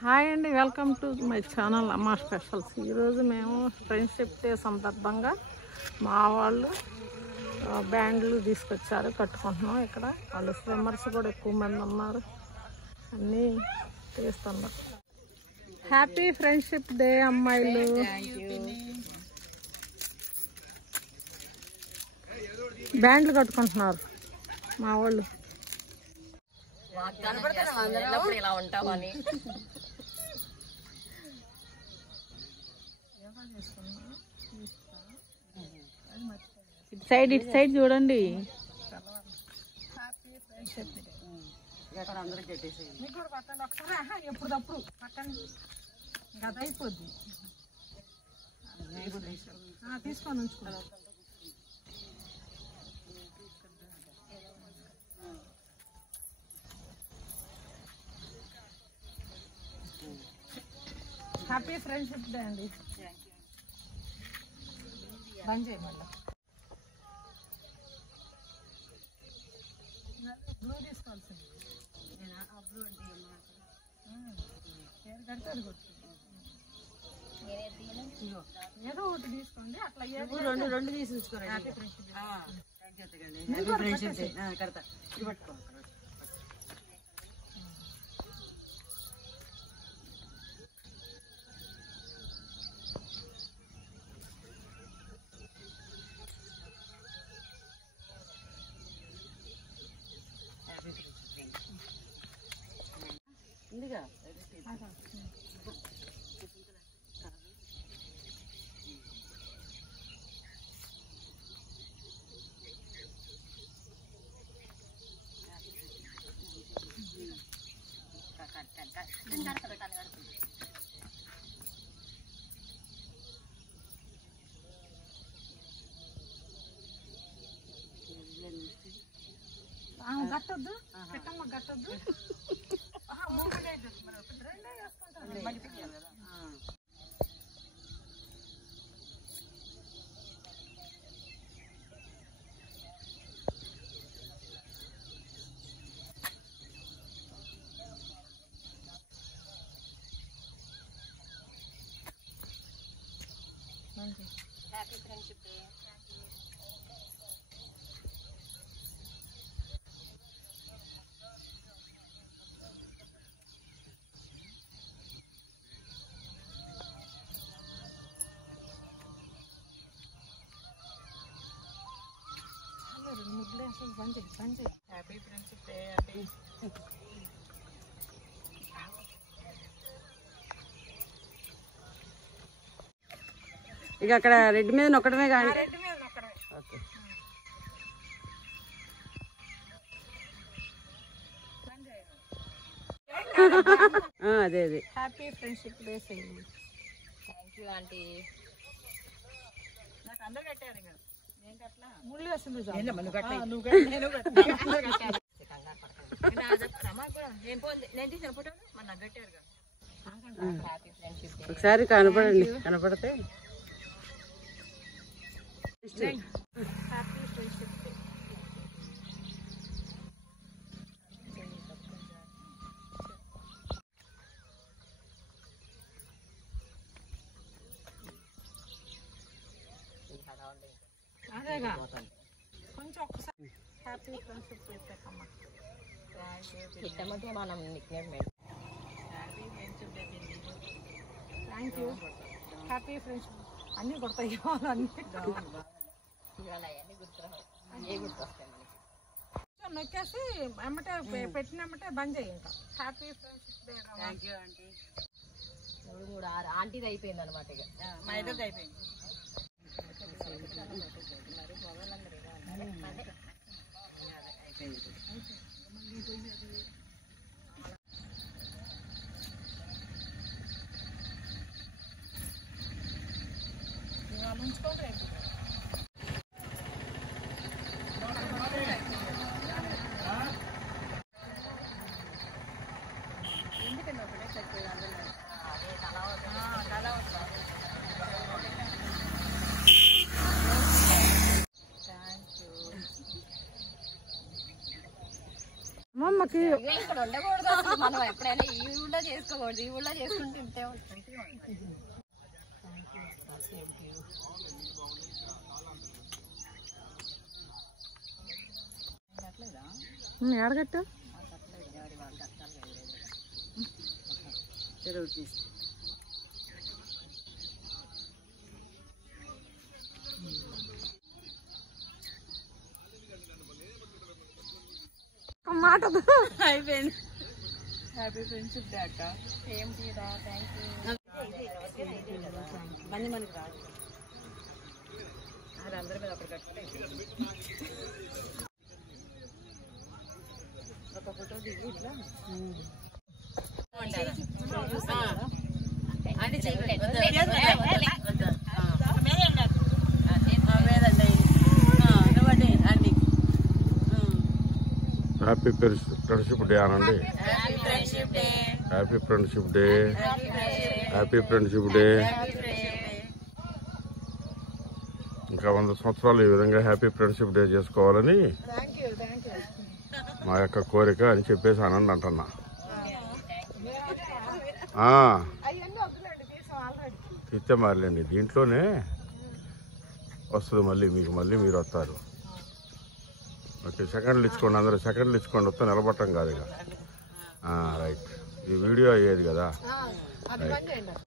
Hi అండి, welcome to my channel అమ్మా specials. ఈరోజు మేము ఫ్రెండ్షిప్ డే సందర్భంగా మా వాళ్ళు బ్యాండ్లు తీసుకొచ్చారు, కట్టుకుంటున్నాం. ఇక్కడ వాళ్ళు స్విమ్మర్స్ కూడా ఎక్కువ మంది ఉన్నారు, అన్నీ తీస్తున్నారు. హ్యాపీ ఫ్రెండ్షిప్ డే అమ్మాయిలు. బ్యాండ్లు కట్టుకుంటున్నారు మా వాళ్ళు. ఇలా ఉంటామని ఇటు సైడ్ చూడండి. ఎప్పుడప్పుడు పట్టండి, గత అయిపోద్ది. తీసుకొని ఉంచుకున్నాం. హ్యాపీ ఫ్రెండ్షిప్ డే అండి. బంద్ చేయమల్లా బ్లూ తీసుకోవాల్సింది. పేరు కడితే అది కొట్టు. ఏదో ఒకటి తీసుకోండి. అట్లా రెండు తీసి ఉంచుకోండి. హ్యాపీ ఫ్రెండ్షిప్ డే కడతా. ఇది పట్టుకో. ఇందుగా గట్టొద్దు, పెట్టమ్మ గట్టొద్దు. Happy friendship day. Happy friendship day. ఇక అక్కడ రెడ్ మీద నొక్కడమే కానీ అదే అదే. Happy friendship day. Thank you aunty. నాకు అందరూ కట్టారు. ముళ్ళు అసలు ఒకసారి కనపడండి, కనపడితే అదేగా కొంచెం ఒకసారి హ్యాపీ ఫ్రెండ్షిప్ చెప్పాకమ్మా. పెట్టమంటే మనం nickname thank you. Happy friendship. అన్నీ కొడతాయి అన్నీ గుర్తొస్తాయి మనకి. నొక్కేసి ఎమ్మటే పెట్టినమ్మటే బంద్ చేయి. ఇంకా happy friendship day. Thank you aunty. 3 ఆంటీది అయిపోయింది అనమాట. ఇక మా ఇద్దరిది అయిపోయింది. ఉంచుకోండి. ఎందుకంటే ఒకటే చెప్పేది అందరూ వాళ్ళకి ఇక్కడ ఉండకూడదు అసలు. మనం ఎప్పుడైనా ఈ ఊళ్ళో చేసుకోకూడదు, ఈ ఊళ్ళో చేసుకుంటే ఇంతే ఉంటుంది. ఎడగట్టు మాట అయిపోయింది. హ్యాపీ ఫ్రెండ్షిప్ డే అక్క. సేమ్ టు యు రా. Thank you. మళ్ళీ మనకి రాదు. అది అందరి మీద అప్పుడు కట్టుకుంటే ఒక ఫోటో దిగి ఇట్లా అంటే హ్యాపీ ఫ్రెండ్షిప్ డే అనండి. Happy friendship day. Happy friendship day. ఇంకా 100 సంవత్సరాలు ఈ విధంగా హ్యాపీ ఫ్రెండ్షిప్ డే చేసుకోవాలని మా యొక్క కోరిక అని చెప్పేసి అనండి అంటున్నా. తీస్తే మారలేండి, దీంట్లోనే వస్తుంది మళ్ళీ మీకు, మళ్ళీ మీరు వస్తారు. ఓకే, సెకండ్లు ఇచ్చుకోండి, అందరూ సెకండ్లు ఇచ్చుకోండి, వస్తే నిలబట్టం కాదు ఇక. రైట్, ఈ వీడియో అయ్యేది కదా. రైట్.